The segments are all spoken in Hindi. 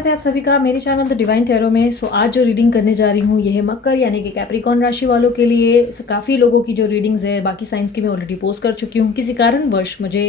स्वागत है आप सभी का मेरे चैनल द डिवाइन टैरो में। आज जो रीडिंग करने जा रही हूँ यह है मकर यानी कि कैप्रिकॉर्न राशि वालों के लिए। काफ़ी लोगों की जो रीडिंग्स है बाकी साइंस की मैं ऑलरेडी पोस्ट कर चुकी हूँ। किसी कारणवश मुझे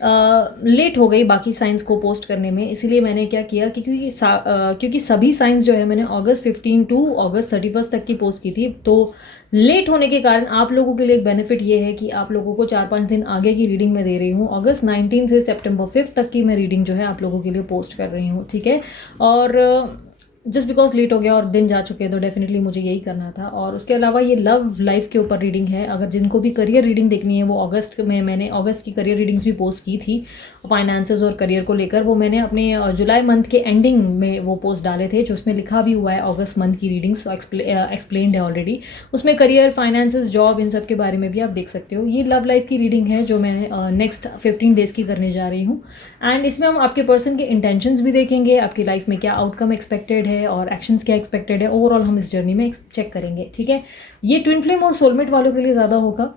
लेट हो गई बाकी साइंस को पोस्ट करने में, इसीलिए मैंने क्या किया कि क्योंकि सभी साइंस जो है मैंने अगस्त 15 टू अगस्त 31 तक की पोस्ट की थी, तो लेट होने के कारण आप लोगों के लिए एक बेनिफिट ये है कि आप लोगों को 4-5 दिन आगे की रीडिंग मैं दे रही हूँ। अगस्त 19 से सितंबर 5 तक की मैं रीडिंग जो है आप लोगों के लिए पोस्ट कर रही हूँ, ठीक है। और जस्ट बिकॉज लेट हो गया और दिन जा चुके हैं तो डेफिनेटली मुझे यही करना था। और उसके अलावा ये लव लाइफ के ऊपर रीडिंग है। अगर जिनको भी करियर रीडिंग देखनी है वो अगस्त में मैंने अगस्त की करियर रीडिंग्स भी पोस्ट की थी फाइनेंसेस और करियर को लेकर। वो मैंने अपने जुलाई मंथ के एंडिंग में वो पोस्ट डाले थे, जो उसमें लिखा भी हुआ है अगस्त मंथ की रीडिंग्स एक्सप्लेन्ड है ऑलरेडी। उसमें करियर, फाइनेंसेस, जॉब, इन सब के बारे में भी आप देख सकते हो। ये लव लाइफ की रीडिंग है जो मैं नेक्स्ट 15 डेज़ की करने जा रही हूँ। एंड इसमें हम आपके पर्सन के इंटेंशंस भी देखेंगे, आपकी लाइफ में क्या आउटकम एक्सपेक्टेड है और एक्शंस क्या एक्सपेक्टेड है, ओवरऑल हम इस जर्नी में चेक करेंगे, ठीक है। ये ट्विन फ्लेम और सोलमेट वालों के लिए ज़्यादा होगा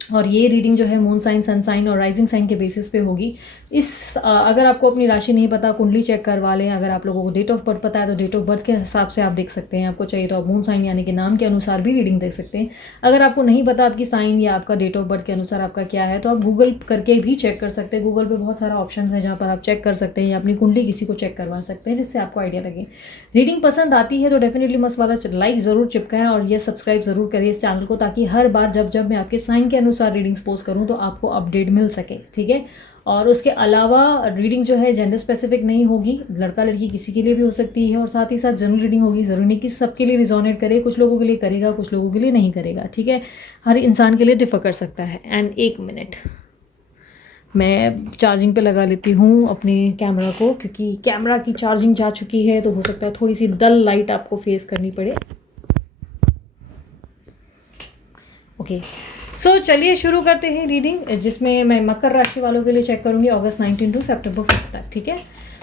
और ये रीडिंग जो है मून साइन, सन साइन और राइजिंग साइन के बेसिस पे होगी। अगर आपको अपनी राशि नहीं पता कुंडली चेक करवा लें। अगर आप लोगों को डेट ऑफ बर्थ पता है तो डेट ऑफ बर्थ के हिसाब से आप देख सकते हैं। आपको चाहिए तो आप मून साइन यानी कि नाम के अनुसार भी रीडिंग देख सकते हैं। अगर आपको नहीं पता आपकी साइन या आपका डेट ऑफ बर्थ के अनुसार आपका क्या है तो आप गूगल करके भी चेक कर सकते हैं। गूगल पे बहुत सारा ऑप्शन है जहाँ पर आप चेक कर सकते हैं या अपनी कुंडली किसी को चेक करवा सकते हैं जिससे आपको आइडिया लगे। रीडिंग पसंद आती है तो डेफिनेटली मस्त वाला लाइक ज़रूर चिपकाएं और ये सब्सक्राइब ज़रूर करिए इस चैनल को, ताकि हर बार जब मैं आपके साइन के अनुसार रीडिंग्स पोस्ट करूँ तो आपको अपडेट मिल सके, ठीक है। और उसके अलावा रीडिंग जो है जेंडर स्पेसिफिक नहीं होगी, लड़का लड़की किसी के लिए भी हो सकती है। और साथ ही साथ जनरल रीडिंग होगी, ज़रूरी नहीं कि सबके लिए रिजोनेट करे। कुछ लोगों के लिए करेगा, कुछ लोगों के लिए नहीं करेगा, ठीक है। हर इंसान के लिए डिफर कर सकता है। एंड 1 मिनट मैं चार्जिंग पे लगा लेती हूँ अपने कैमरा को, क्योंकि कैमरा की चार्जिंग जा चुकी है तो हो सकता है थोड़ी सी डल लाइट आपको फेस करनी पड़े। ओके सो चलिए शुरू करते हैं रीडिंग, जिसमें मैं मकर राशि वालों के लिए चेक करूंगी अगस्त 19 टू सितंबर 5 तक, ठीक है।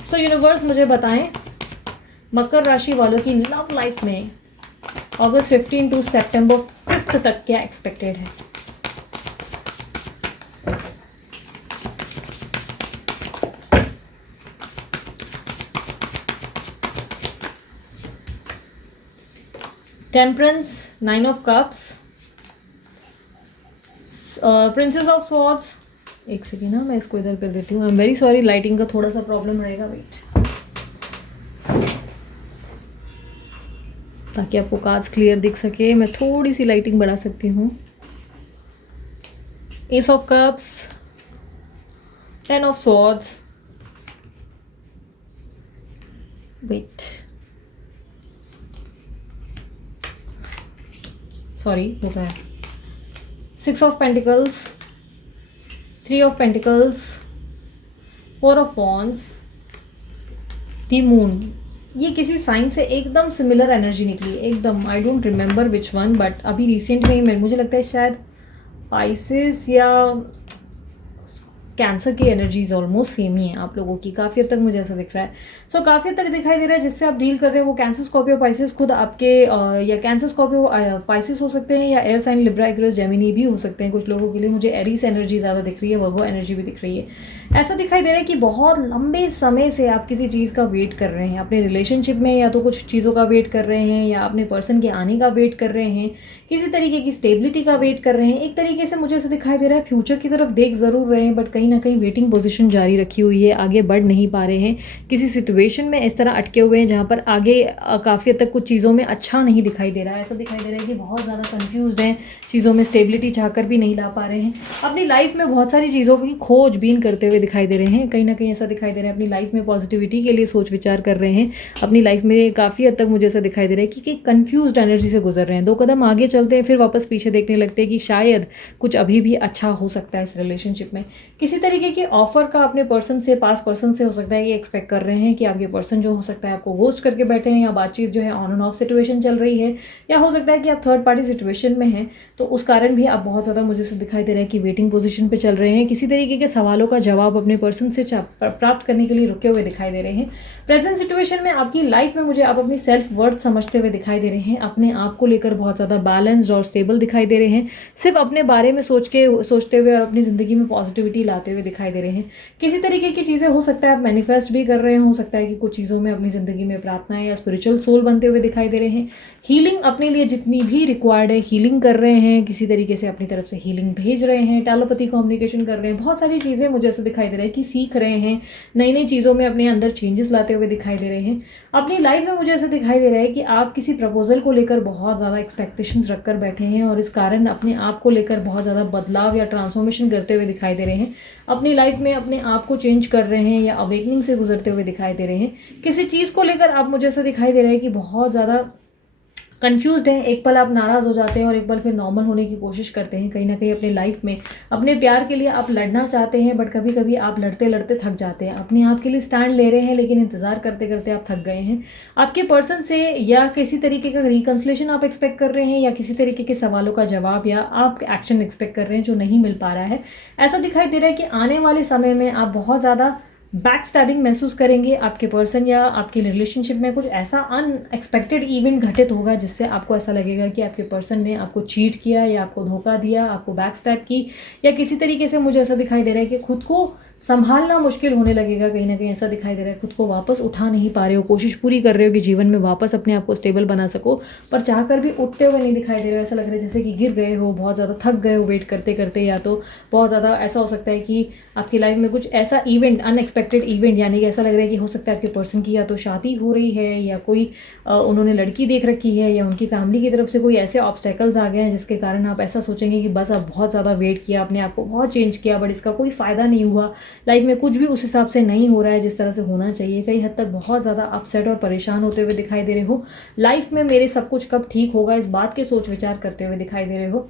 सो यूनिवर्स मुझे बताएं मकर राशि वालों की लव लाइफ में अगस्त 15 टू सितंबर 5 तक क्या एक्सपेक्टेड है। Temperance, 9 of cups, princess of swords. एक सेकेंड ना, मैं इसको इधर कर देती हूँ। I am very sorry, lighting का थोड़ा सा प्रॉब्लम रहेगा, वेट, ताकि आपको कार्ड्स क्लियर दिख सके मैं थोड़ी सी लाइटिंग बढ़ा सकती हूँ। Ace of cups, 10 of swords, wait, sorry होता है, 6 of pentacles, 3 of pentacles, 4 of wands, the moon. ये किसी साइन से एकदम सिमिलर एनर्जी निकली है, एकदम। I don't remember which one, but अभी रिसेंट में ही मुझे लगता है शायद पाइसेस या कैंसर की एनर्जीज ऑलमोस्ट सेम ही है आप लोगों की, काफ़ी हद तक मुझे ऐसा दिख रहा है। सो काफ़ी हद तक दिखाई दे रहा है जिससे आप डील कर रहे हो वो कैंसर, स्कॉर्पियो, पाइसेस खुद आपके या कैंसर, स्कॉर्पियो, पाइसेस हो सकते हैं या air sign Libra, Aquarius, Gemini भी हो सकते हैं कुछ लोगों के लिए। मुझे एरीज एनर्जी ज़्यादा दिख रही है, वर्गो एनर्जी भी दिख रही है। ऐसा दिखाई दे रहा है कि बहुत लंबे समय से आप किसी चीज़ का वेट कर रहे हैं अपने रिलेशनशिप में, या तो कुछ चीज़ों का वेट कर रहे हैं या अपने पर्सन के आने का वेट कर रहे हैं, किसी तरीके की स्टेबिलिटी का वेट कर रहे हैं। एक तरीके से मुझे ऐसा दिखाई दे रहा है फ्यूचर की तरफ देख ज़रूर रहे हैं, बट कहीं ना कहीं वेटिंग पोजीशन जारी रखी हुई है, आगे बढ़ नहीं पा रहे हैं। किसी सिचुएशन में इस तरह अटके हुए हैं जहाँ पर आगे काफ़ी हद तक कुछ चीज़ों में अच्छा नहीं दिखाई दे रहा है। ऐसा दिखाई दे रहा है कि बहुत ज़्यादा कन्फ्यूज्ड हैं, चीज़ों में स्टेबिलिटी चाहकर भी नहीं ला पा रहे हैं। अपनी लाइफ में बहुत सारी चीज़ों की खोजबीन करते हुए दिखाई दे रहे हैं। कहीं ना कहीं ऐसा दिखाई दे रहा है अपनी लाइफ में पॉजिटिविटी के लिए सोच विचार कर रहे हैं। अपनी लाइफ में काफ़ी हद तक मुझे ऐसा दिखाई दे रहा है कि कन्फ्यूज्ड एनर्जी से गुजर रहे हैं। 2 कदम आगे चलते हैं फिर वापस पीछे देखने लगते हैं कि शायद कुछ अभी भी अच्छा हो सकता है इस रिलेशनशिप में। किसी तरीके के ऑफर का अपने पर्सन से, पास पर्सन से हो सकता है, ये एक्सपेक्ट कर रहे हैं कि आपके पर्सन जो हो सकता है आपको घोस्ट करके बैठे हैं, या बातचीत जो है ऑन एंड ऑफ सिचुएशन चल रही है, या हो सकता है कि आप थर्ड पार्टी सिचुएशन में हैं, तो उस कारण भी आप बहुत ज़्यादा मुझे से दिखाई दे रहा है कि वेटिंग पोजीशन पे चल रहे हैं। किसी तरीके के सवालों का जवाब अपने पर्सन से प्राप्त करने के लिए रुके हुए दिखाई दे रहे हैं। प्रेजेंट सिचुएशन में आपकी लाइफ में मुझे आप अपनी सेल्फ वर्थ समझते हुए दिखाई दे रहे हैं, अपने आप को लेकर बहुत ज़्यादा बैलेंस्ड और स्टेबल दिखाई दे रहे हैं। सिर्फ अपने बारे में सोचते हुए और अपनी ज़िंदगी में पॉजिटिविटी लाते लाते हुए दिखाई दे रहे हैं। किसी तरीके की चीज़ें हो सकता है आप मैनिफेस्ट भी कर रहे हैं, हो सकता है कि कुछ चीज़ों में अपनी ज़िंदगी में प्रार्थनाएं या स्पिरिचुअल सोल बनते हुए दिखाई दे रहे हैं। हीलिंग अपने लिए जितनी भी रिक्वायर्ड है हीलिंग कर रहे हैं, किसी तरीके से अपनी तरफ से हीलिंग भेज रहे हैं, टेलीपैथी कम्युनिकेशन कर रहे हैं, बहुत सारी चीज़ें मुझे ऐसा दिखाई दे रहा है कि सीख रहे हैं, नई नई चीज़ों में अपने अंदर चेंजेस लाते हुए दिखाई दे रहे हैं। अपनी लाइफ में मुझे ऐसा दिखाई दे रहा है कि आप किसी प्रपोजल को लेकर बहुत ज़्यादा एक्सपेक्टेशंस रखकर बैठे हैं और इस कारण अपने आप को लेकर बहुत ज़्यादा बदलाव या ट्रांसफॉर्मेशन करते हुए दिखाई दे रहे हैं। अपनी लाइफ में अपने आप को चेंज कर रहे हैं या अवेकनिंग से गुजरते हुए दिखाई दे रहे हैं। किसी चीज़ को लेकर आप मुझे ऐसा दिखाई दे रहा है कि बहुत ज़्यादा कंफ्यूज्ड हैं। एक पल आप नाराज़ हो जाते हैं और एक पल फिर नॉर्मल होने की कोशिश करते हैं। कहीं ना कहीं अपने लाइफ में अपने प्यार के लिए आप लड़ना चाहते हैं, बट कभी कभी आप लड़ते लड़ते थक जाते हैं। अपने आप के लिए स्टैंड ले रहे हैं लेकिन इंतज़ार करते करते आप थक गए हैं। आपके पर्सन से या किसी तरीके का रिकन्सिलेशन आप एक्सपेक्ट कर रहे हैं या किसी तरीके के सवालों का जवाब या आप एक्शन एक्सपेक्ट कर रहे हैं जो नहीं मिल पा रहा है। ऐसा दिखाई दे रहा है कि आने वाले समय में आप बहुत ज़्यादा बैक स्टैबिंग महसूस करेंगे। आपके पर्सन या आपके रिलेशनशिप में कुछ ऐसा अनएक्सपेक्टेड इवेंट घटित होगा जिससे आपको ऐसा लगेगा कि आपके पर्सन ने आपको चीट किया या आपको धोखा दिया, आपको बैक स्टैब की, या किसी तरीके से मुझे ऐसा दिखाई दे रहा है कि खुद को संभालना मुश्किल होने लगेगा। कहीं ना कहीं ऐसा दिखाई दे रहा है खुद को वापस उठा नहीं पा रहे हो, कोशिश पूरी कर रहे हो कि जीवन में वापस अपने आप को स्टेबल बना सको, पर चाहकर भी उठते हुए नहीं दिखाई दे रहे हो। ऐसा लग रहा है जैसे कि गिर गए हो, बहुत ज़्यादा थक गए हो वेट करते करते, या तो बहुत ज़्यादा ऐसा हो सकता है कि आपकी लाइफ में कुछ ऐसा इवेंट, अनएक्सपेक्टेड इवेंट, यानी कि ऐसा लग रहा है कि हो सकता है आपके पर्सन की या तो शादी हो रही है या कोई उन्होंने लड़की देख रखी है या उनकी फैमिली की तरफ से कोई ऐसे ऑब्स्टेकल्स आ गए हैं जिसके कारण आप ऐसा सोचेंगे कि बस आप बहुत ज़्यादा वेट किया, अपने आप को बहुत चेंज किया, बट इसका कोई फ़ायदा नहीं हुआ, लाइफ में कुछ भी उस हिसाब से नहीं हो रहा है जिस तरह से होना चाहिए। कई हद तक बहुत ज़्यादा अपसेट और परेशान होते हुए दिखाई दे रहे हो। लाइफ में मेरे सब कुछ कब ठीक होगा इस बात के सोच विचार करते हुए दिखाई दे रहे हो।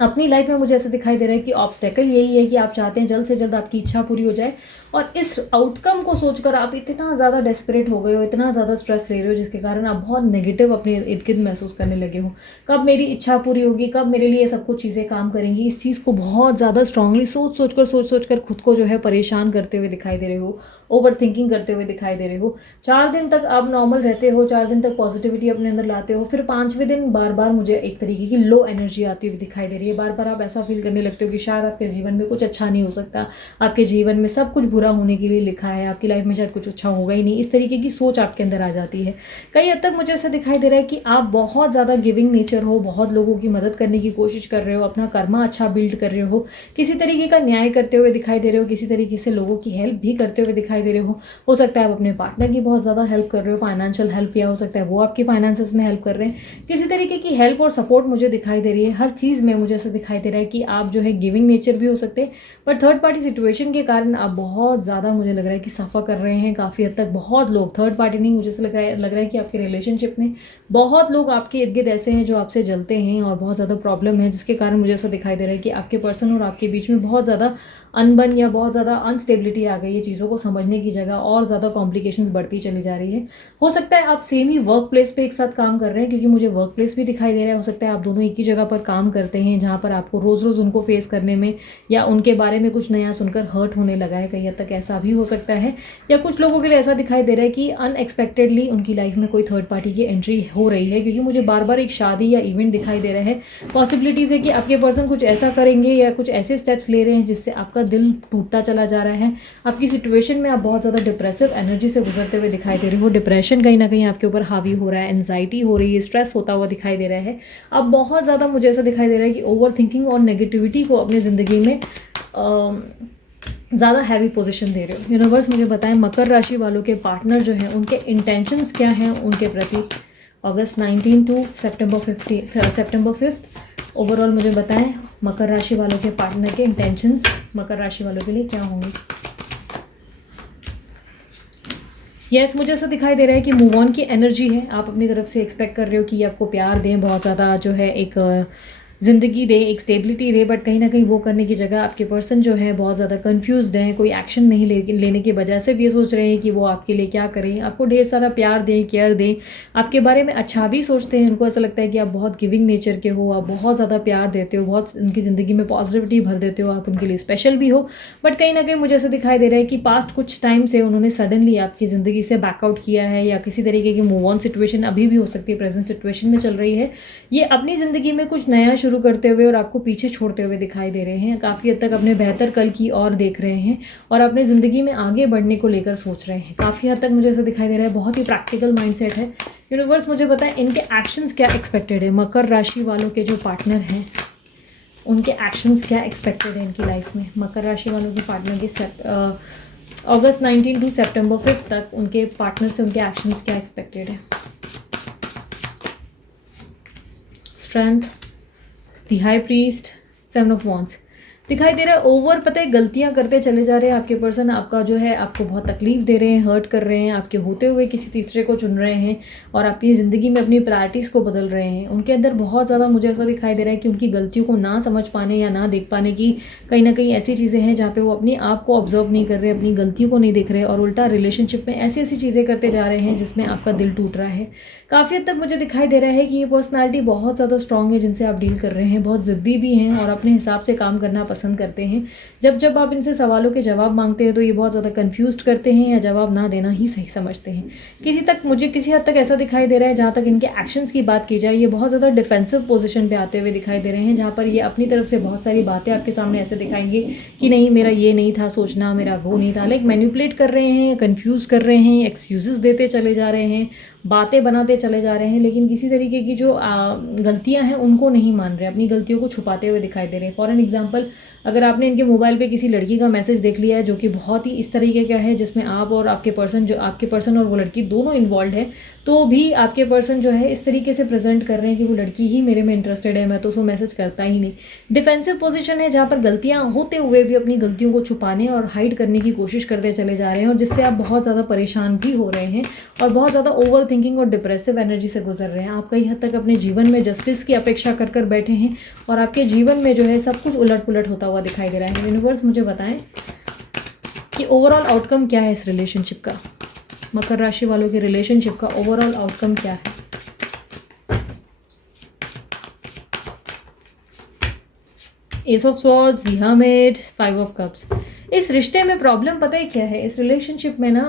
अपनी लाइफ में मुझे ऐसा दिखाई दे रहा है कि ऑब्स्टेकल यही है कि आप चाहते हैं जल्द से जल्द आपकी इच्छा पूरी हो जाए, और इस आउटकम को सोचकर आप इतना ज़्यादा डेस्परेट हो गए हो, इतना ज़्यादा स्ट्रेस ले रहे हो जिसके कारण आप बहुत नेगेटिव अपने इर्द गिर्द महसूस करने लगे हो। कब मेरी इच्छा पूरी होगी, कब मेरे लिए सब कुछ चीज़ें काम करेंगी, इस चीज़ को बहुत ज़्यादा स्ट्रांगली सोच सोच कर खुद को जो है परेशान करते हुए दिखाई दे रहे हो, ओवर थिंकिंग करते हुए दिखाई दे रहे हो। 4 दिन तक आप नॉर्मल रहते हो, 4 दिन तक पॉजिटिविटी अपने अंदर लाते हो, फिर 5वें दिन बार बार मुझे एक तरीके की लो एनर्जी आती हुई दिखाई दे रही है। बार बार आप ऐसा फील करने लगते हो कि शायद आपके जीवन में कुछ अच्छा नहीं हो सकता, आपके जीवन में सब कुछ बुरा होने के लिए लिखा है, आपकी लाइफ में शायद कुछ अच्छा होगा ही नहीं, इस तरीके की सोच आपके अंदर आ जाती है। कई हद तक मुझे ऐसा दिखाई दे रहा है कि आप बहुत ज़्यादा गिविंग नेचर हो, बहुत लोगों की मदद करने की कोशिश कर रहे हो, अपना कर्मा अच्छा बिल्ड कर रहे हो, किसी तरीके का न्याय करते हुए दिखाई दे रहे हो, किसी तरीके से लोगों की हेल्प भी करते हुए दिखाई दे रहे हो सकता है आप अपने पार्टनर की बहुत ज़्यादा हेल्प कर रहे हो, फाइनेंशियल हेल्प, या हो सकता है वो आपकी फाइनेंसेस में हेल्प कर रहे हैं। किसी तरीके की हेल्प और सपोर्ट मुझे दिखाई दे रही है। हर चीज़ में मुझे ऐसा दिखाई दे रहा है कि आप जो है गिविंग नेचर भी हो सकते हैं, पर थर्ड पार्टी सिचुएशन के कारण आप बहुत ज़्यादा मुझे लग रहा है कि सफ़र कर रहे हैं। काफ़ी हद तक बहुत लोग, थर्ड पार्टी नहीं, मुझे ऐसा लग रहा है कि आपके रिलेशनशिप में बहुत लोग आपके इर्द गिर्द ऐसे हैं जो आपसे जलते हैं और बहुत ज़्यादा प्रॉब्लम है, जिसके कारण मुझे ऐसा दिखाई दे रहा है कि आपके पर्सन और आपके बीच में बहुत ज़्यादा अनबन या बहुत ज़्यादा अनस्टेबिलिटी आ गई है। चीज़ों को समझने की जगह और ज़्यादा कॉम्प्लिकेशंस बढ़ती चली जा रही है। हो सकता है आप सेम ही वर्क प्लेस पे एक साथ काम कर रहे हैं, क्योंकि मुझे वर्क प्लेस भी दिखाई दे रहा है। हो सकता है आप दोनों एक ही जगह पर काम करते हैं जहाँ पर आपको रोज़ रोज़ उनको फेस करने में या उनके बारे में कुछ नया सुनकर हर्ट होने लगा है। कहीं हद तक ऐसा भी हो सकता है, या कुछ लोगों के लिए ऐसा दिखाई दे रहा है कि अनएक्सपेक्टेडली उनकी लाइफ में कोई थर्ड पार्टी की एंट्री हो रही है, क्योंकि मुझे बार बार एक शादी या इवेंट दिखाई दे रहा है। पॉसिबिलिटीज़ है कि आपके पर्सन कुछ ऐसा करेंगे या कुछ ऐसे स्टेप्स ले रहे हैं जिससे आपका दिल टूटता चला जा रहा है। आपकी सिचुएशन में आप बहुत ज़्यादा डिप्रेसिव एनर्जी से गुजरते हुए दिखाई दे रहे हो। डिप्रेशन कहीं ना कहीं आपके ऊपर हावी हो रहा है, एंजाइटी हो रही है, स्ट्रेस होता हुआ दिखाई दे रहा है। अब बहुत ज़्यादा मुझे ऐसा दिखाई दे रहा है कि ओवर थिंकिंग और नेगेटिविटी को अपनी ज़िंदगी में ज़्यादा हैवी पोजीशन दे रहे हो। यूनिवर्स मुझे बताएं मकर राशि वालों के पार्टनर जो हैं उनके इंटेंशंस क्या हैं उनके प्रति, अगस्त 19 टू सितंबर 5 ओवरऑल मुझे बताएं मकर राशि वालों के पार्टनर के इंटेंशंस मकर राशि वालों के लिए क्या होंगे। यस, मुझे ऐसा दिखाई दे रहा है कि मूव ऑन की एनर्जी है। आप अपनी तरफ से एक्सपेक्ट कर रहे हो कि ये आपको प्यार दें, बहुत ज़्यादा जो है एक ज़िंदगी दे, एक स्टेबिलिटी दे, बट कहीं ना कहीं वो करने की जगह आपके पर्सन जो है बहुत ज़्यादा कंफ्यूज्ड हैं। कोई एक्शन नहीं लेने की वजह से भी ये सोच रहे हैं कि वो आपके लिए क्या करें, आपको ढेर सारा प्यार दें, केयर दें, आपके बारे में अच्छा भी सोचते हैं। उनको ऐसा लगता है कि आप बहुत गिविंग नेचर के हो, आप बहुत ज़्यादा प्यार देते हो, बहुत उनकी ज़िंदगी में पॉजिटिविटी भर देते हो, आप उनके लिए स्पेशल भी हो। बट कहीं ना कहीं मुझे ऐसा दिखाई दे रहा है कि पास्ट कुछ टाइम से उन्होंने सडनली आपकी ज़िंदगी से बैकआउट किया है, या किसी तरीके की मूव ऑन सिचुएशन अभी भी हो सकती है, प्रेजेंट सिचुएशन में चल रही है। ये अपनी ज़िंदगी में कुछ नया शुरू शुरू करते हुए और आपको पीछे छोड़ते हुए दिखाई दे रहे हैं। काफ़ी हद तक अपने बेहतर कल की ओर देख रहे हैं और अपने ज़िंदगी में आगे बढ़ने को लेकर सोच रहे हैं। काफ़ी हद तक मुझे ऐसा दिखाई दे रहा है, बहुत ही प्रैक्टिकल माइंडसेट है। यूनिवर्स मुझे बताएं इनके एक्शंस क्या एक्सपेक्टेड है। मकर राशि वालों के जो पार्टनर हैं उनके एक्शंस क्या एक्सपेक्टेड है इनकी लाइफ में। मकर राशि वालों के पार्टनर के अगस्त 19 टू सितंबर 5 तक उनके पार्टनर से उनके एक्शंस क्या एक्सपेक्टेड है। Strength, the high priest, 7 of wands दिखाई दे रहा है। ओवर पता है गलतियां करते चले जा रहे हैं आपके पर्सन। आपका जो है आपको बहुत तकलीफ दे रहे हैं, हर्ट कर रहे हैं, आपके होते हुए किसी तीसरे को चुन रहे हैं और आपकी ज़िंदगी में अपनी प्रायोरिटीज़ को बदल रहे हैं। उनके अंदर बहुत ज़्यादा मुझे ऐसा दिखाई दे रहा है कि उनकी गलतियों को ना समझ पाने या ना देख पाने की कहीं ना कहीं ऐसी चीज़ें हैं जहाँ पे वो अपने आप को ऑब्जर्व नहीं कर रहे, अपनी गलतियों को नहीं देख रहे और उल्टा रिलेशनशिप में ऐसी ऐसी चीज़ें करते जा रहे हैं जिसमें आपका दिल टूट रहा है। काफ़ी हद तक मुझे दिखाई दे रहा है कि ये पर्सनैलिटी बहुत ज़्यादा स्ट्रांग है जिनसे आप डील कर रहे हैं, बहुत ज़िद्दी भी हैं और अपने हिसाब से काम करना पसंद करते हैं। जब जब आप इनसे सवालों के जवाब मांगते हैं तो ये बहुत ज़्यादा कंफ्यूज्ड करते हैं या जवाब ना देना ही सही समझते हैं। मुझे किसी हद तक ऐसा दिखाई दे रहा है, जहाँ तक इनके एक्शंस की बात की जाए, ये बहुत ज़्यादा डिफेंसिव पोजीशन पे आते हुए दिखाई दे रहे हैं, जहाँ पर ये अपनी तरफ से बहुत सारी बातें आपके सामने ऐसे दिखाएंगे कि नहीं मेरा ये नहीं था सोचना, मेरा वो नहीं था, लाइक मैनिपुलेट कर रहे हैं, कन्फ्यूज़ कर रहे हैं, एक्सक्यूजेस देते चले जा रहे हैं, बातें बनाते चले जा रहे हैं, लेकिन किसी तरीके की जो गलतियां हैं उनको नहीं मान रहे, अपनी गलतियों को छुपाते हुए दिखाई दे रहे हैं। फॉर एन एग्जांपल, अगर आपने इनके मोबाइल पे किसी लड़की का मैसेज देख लिया है जो कि बहुत ही इस तरीके का है जिसमें आप और आपके पर्सन और वो लड़की दोनों इन्वॉल्व है, तो भी आपके पर्सन जो है इस तरीके से प्रेजेंट कर रहे हैं कि वो लड़की ही मेरे में इंटरेस्टेड है, मैं तो उसको मैसेज करता ही नहीं। डिफेंसिव पोजीशन है जहाँ पर गलतियाँ होते हुए भी अपनी गलतियों को छुपाने और हाइड करने की कोशिश करते चले जा रहे हैं और जिससे आप बहुत ज़्यादा परेशान भी हो रहे हैं और बहुत ज़्यादा ओवर थिंकिंग और डिप्रेसिव एनर्जी से गुजर रहे हैं। आप कई हद तक अपने जीवन में जस्टिस की अपेक्षा कर कर बैठे हैं और आपके जीवन में जो है सब कुछ उलट पुलट होता हुआ दिखाई दे रहा है। यूनिवर्स मुझे बताएं कि ओवरऑल आउटकम क्या है इस रिलेशनशिप का। मकर राशि वालों के रिलेशनशिप का ओवरऑल आउटकम क्या है। S of swords, the hermit, 5 of cups. इस रिश्ते में प्रॉब्लम पता है क्या है, इस रिलेशनशिप में ना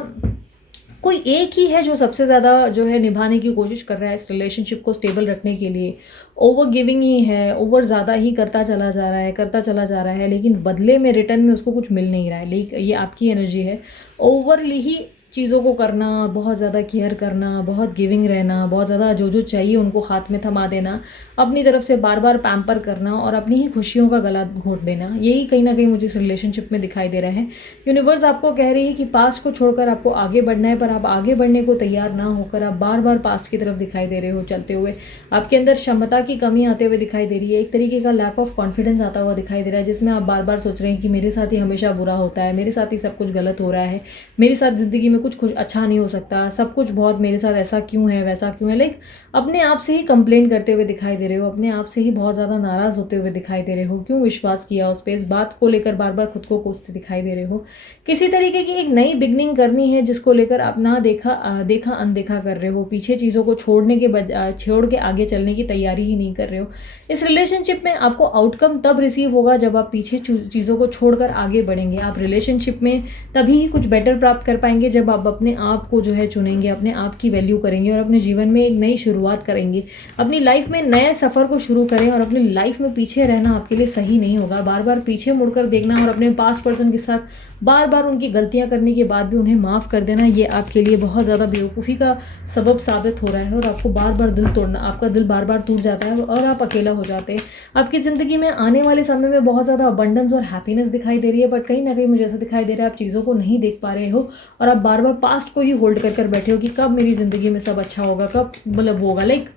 कोई एक ही है जो सबसे ज़्यादा जो है निभाने की कोशिश कर रहा है इस रिलेशनशिप को स्टेबल रखने के लिए। ओवर गिविंग ही है, ओवर ज़्यादा ही करता चला जा रहा है, लेकिन बदले में रिटर्न में उसको कुछ मिल नहीं रहा है। लेकिन ये आपकी एनर्जी है, ओवरली ही चीज़ों को करना, बहुत ज़्यादा केयर करना, बहुत गिविंग रहना, बहुत ज़्यादा जो जो चाहिए उनको हाथ में थमा देना, अपनी तरफ से बार बार पैम्पर करना और अपनी ही खुशियों का गला घोट देना, यही कहीं ना कहीं मुझे इस रिलेशनशिप में दिखाई दे रहा है। यूनिवर्स आपको कह रही है कि पास्ट को छोड़कर आपको आगे बढ़ना है, पर आप आगे बढ़ने को तैयार ना होकर आप बार बार पास्ट की तरफ दिखाई दे रहे हो चलते हुए। आपके अंदर क्षमता की कमी आते हुए दिखाई दे रही है, एक तरीके का लैक ऑफ कॉन्फिडेंस आता हुआ दिखाई दे रहा है, जिसमें आप बार बार सोच रहे हैं कि मेरे साथ ही हमेशा बुरा होता है, मेरे साथ ही सब कुछ गलत हो रहा है, मेरे साथ ज़िंदगी में कुछ अच्छा नहीं हो सकता, सब कुछ बहुत मेरे साथ ऐसा क्यों है वैसा क्यों है, लाइक अपने आप से ही कंप्लेन करते हुए दिखाई दे रहे हो, अपने आप से ही बहुत ज़्यादा नाराज़ होते हुए दिखाई दे रहे हो। क्यों विश्वास किया उस पर, इस बात को लेकर बार बार खुद को कोसते दिखाई दे रहे हो। किसी तरीके की एक नई बिगनिंग करनी है जिसको लेकर आप ना देखा अनदेखा कर रहे हो, पीछे चीज़ों को छोड़ के आगे चलने की तैयारी ही नहीं कर रहे हो। इस रिलेशनशिप में आपको आउटकम तब रिसीव होगा जब आप पीछे चीज़ों को छोड़कर आगे बढ़ेंगे। आप रिलेशनशिप में तभी ही कुछ बेटर प्राप्त कर पाएंगे जब आप अपने आप को जो है चुनेंगे, अपने आप की वैल्यू करेंगे और अपने जीवन में एक नई शुरुआत करेंगे, अपनी लाइफ में नए सफ़र को शुरू करें। और अपनी लाइफ में पीछे रहना आपके लिए सही नहीं होगा, बार बार पीछे मुड़कर देखना और अपने पास्ट पर्सन के साथ बार बार उनकी गलतियां करने के बाद भी उन्हें माफ़ कर देना, ये आपके लिए बहुत ज़्यादा बेवकूफ़ी का सबब साबित हो रहा है और आपको बार बार दिल तोड़ना, आपका दिल बार बार टूट जाता है और आप अकेला हो जाते हैं। आपकी ज़िंदगी में आने वाले समय में बहुत ज़्यादा अबंडेंस और हैप्पीनेस दिखाई दे रही है, बट कहीं ना कहीं मुझे ऐसा दिखाई दे रहा है आप चीज़ों को नहीं देख पा रहे हो और आप बार बार पास्ट को ही होल्ड कर बैठे हो कि कब मेरी ज़िंदगी में सब अच्छा होगा, कब मतलब वो होगा। लाइक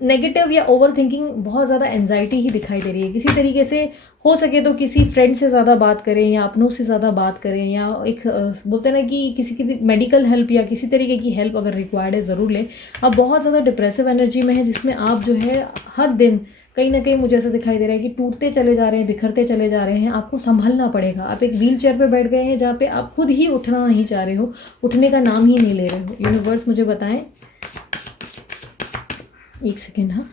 नेगेटिव या ओवर थिंकिंग, बहुत ज़्यादा एंजाइटी ही दिखाई दे रही है। किसी तरीके से हो सके तो किसी फ्रेंड से ज़्यादा बात करें या अपनों से ज़्यादा बात करें, या एक बोलते हैं ना कि किसी की मेडिकल हेल्प या किसी तरीके की हेल्प अगर रिक्वायर्ड है ज़रूर लें। आप बहुत ज़्यादा डिप्रेसिव एनर्जी में है जिसमें आप जो है हर दिन कहीं ना कहीं मुझे ऐसा दिखाई दे रहा है कि टूटते चले जा रहे हैं, बिखरते चले जा रहे हैं। आपको संभलना पड़ेगा। आप एक व्हील चेयर पर बैठ गए हैं जहाँ पे आप खुद ही उठना नहीं चाह रहे हो, उठने का नाम ही नहीं ले रहे हो। यूनिवर्स मुझे बताएं, एक सेकेंड, हाँ,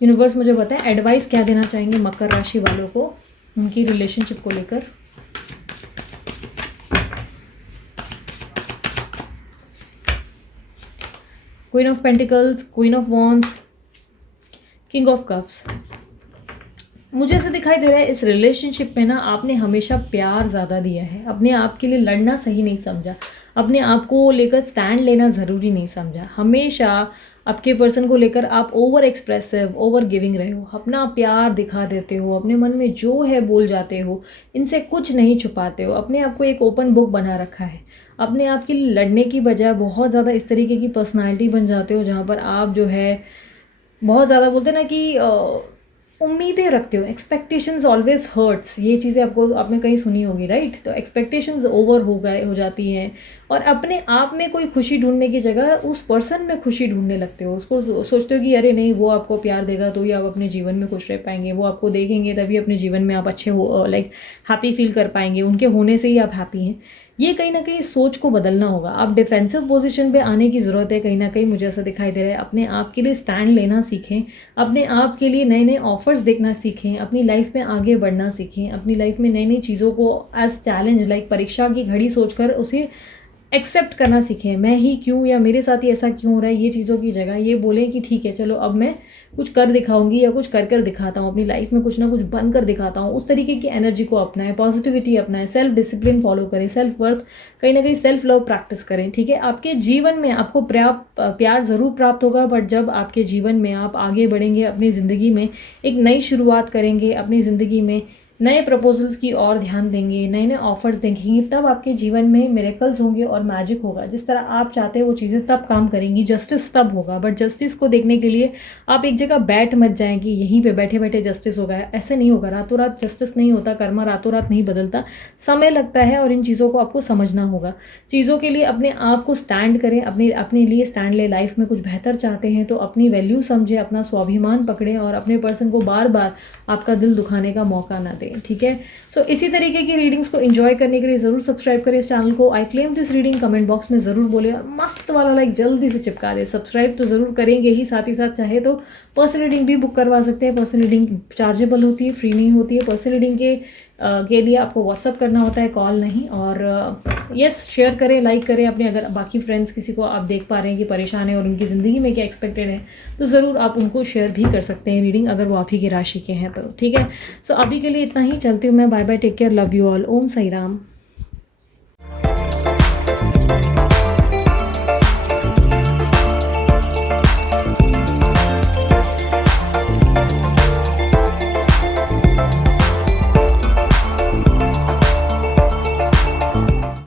यूनिवर्स मुझे बताएं एडवाइस क्या देना चाहेंगे मकर राशि वालों को उनकी रिलेशनशिप को लेकर। Queen of pentacles, queen of wands, king of cups, मुझे ऐसा दिखाई दे रहा है इस रिलेशनशिप में ना आपने हमेशा प्यार ज़्यादा दिया है, अपने आप के लिए लड़ना सही नहीं समझा, अपने आप को लेकर स्टैंड लेना ज़रूरी नहीं समझा। हमेशा आपके पर्सन को लेकर आप ओवर एक्सप्रेसिव, ओवर गिविंग रहे हो, अपना प्यार दिखा देते हो, अपने मन में जो है बोल जाते हो, इनसे कुछ नहीं छुपाते हो, अपने आप को एक ओपन बुक बना रखा है। अपने आप के लिए लड़ने की बजाय बहुत ज़्यादा इस तरीके की पर्सनालिटी बन जाते हो जहाँ पर आप जो है बहुत ज़्यादा बोलते हैं ना कि उम्मीदें रखते हो। एक्सपेक्टेशंस ऑलवेज हर्ट्स, ये चीज़ें आपने कहीं सुनी होगी, राइट? तो एक्सपेक्टेशंस ओवर हो जाती हैं और अपने आप में कोई खुशी ढूंढने की जगह उस पर्सन में खुशी ढूंढने लगते हो। उसको सोचते हो कि अरे नहीं, वो आपको प्यार देगा तो ही आप अपने जीवन में खुश रह पाएंगे, वो आपको देखेंगे तभी अपने जीवन में आप अच्छे हो, लाइक हैप्पी फील कर पाएंगे, उनके होने से ही आप हैप्पी हैं। ये कहीं ना कहीं सोच को बदलना होगा। आप डिफेंसिव पोजीशन पे आने की ज़रूरत है। कहीं ना कहीं मुझे ऐसा दिखाई दे रहा है अपने आप के लिए स्टैंड लेना सीखें, अपने आप के लिए नए नए ऑफर्स देखना सीखें, अपनी लाइफ में आगे बढ़ना सीखें, अपनी लाइफ में नई नई चीज़ों को एज चैलेंज, लाइक परीक्षा की घड़ी सोचकर उसे एक्सेप्ट करना सीखें। मैं ही क्यों, या मेरे साथ ही ऐसा क्यों हो रहा है, ये चीज़ों की जगह ये बोलें कि ठीक है चलो अब मैं कुछ कर दिखाऊंगी या कुछ कर दिखाता हूँ, अपनी लाइफ में कुछ ना कुछ बन कर दिखाता हूँ। उस तरीके की एनर्जी को अपनाएं, पॉजिटिविटी अपनाएं, सेल्फ डिसिप्लिन फॉलो करें, सेल्फ वर्थ, कहीं ना कहीं सेल्फ लव प्रैक्टिस करें। ठीक है, आपके जीवन में आपको प्यार ज़रूर प्राप्त होगा, बट जब आपके जीवन में आप आगे बढ़ेंगे, अपनी ज़िंदगी में एक नई शुरुआत करेंगे, अपनी ज़िंदगी में नए प्रपोजल्स की ओर ध्यान देंगे, नए नए ऑफर्स देखेंगे, तब आपके जीवन में मिरेकल्स होंगे और मैजिक होगा। जिस तरह आप चाहते हैं वो चीज़ें तब काम करेंगी, जस्टिस तब होगा। बट जस्टिस को देखने के लिए आप एक जगह बैठ मत जाएं कि यहीं पे बैठे बैठे जस्टिस होगा, ऐसे नहीं होगा। रातों रात जस्टिस नहीं होता, कर्मा रातों रात नहीं बदलता, समय लगता है और इन चीज़ों को आपको समझना होगा। चीज़ों के लिए अपने आप को स्टैंड करें, अपने लिए स्टैंड ले। लाइफ में कुछ बेहतर चाहते हैं तो अपनी वैल्यू समझें, अपना स्वाभिमान पकड़ें और अपने पर्सन को बार बार आपका दिल दुखाने का मौका ना दें। ठीक है, सो इसी तरीके की रीडिंग्स को एंजॉय करने के लिए ज़रूर सब्सक्राइब करें इस चैनल को। I claim this reading comment box में ज़रूर बोले और मस्त वाला लाइक जल्दी से चिपका दे। सब्सक्राइब तो ज़रूर करेंगे ही, साथ ही साथ चाहे तो पर्सनल रीडिंग भी बुक करवा सकते हैं। पर्सनल रीडिंग चार्जेबल होती है, फ्री नहीं होती है। पर्सनल रीडिंग के लिए आपको व्हाट्सअप करना होता है, कॉल नहीं। और यस, शेयर करें, लाइक करें अपने, अगर बाकी फ्रेंड्स किसी को आप देख पा रहे हैं कि परेशान है और उनकी ज़िंदगी में क्या एक्सपेक्टेड है तो ज़रूर आप उनको शेयर भी कर सकते हैं रीडिंग, अगर वो आप ही के राशि के हैं तो। ठीक है, सो अभी के लिए इतना ही, चलती हूँ मैं, bye bye, take care, love you all, Om Sai Ram.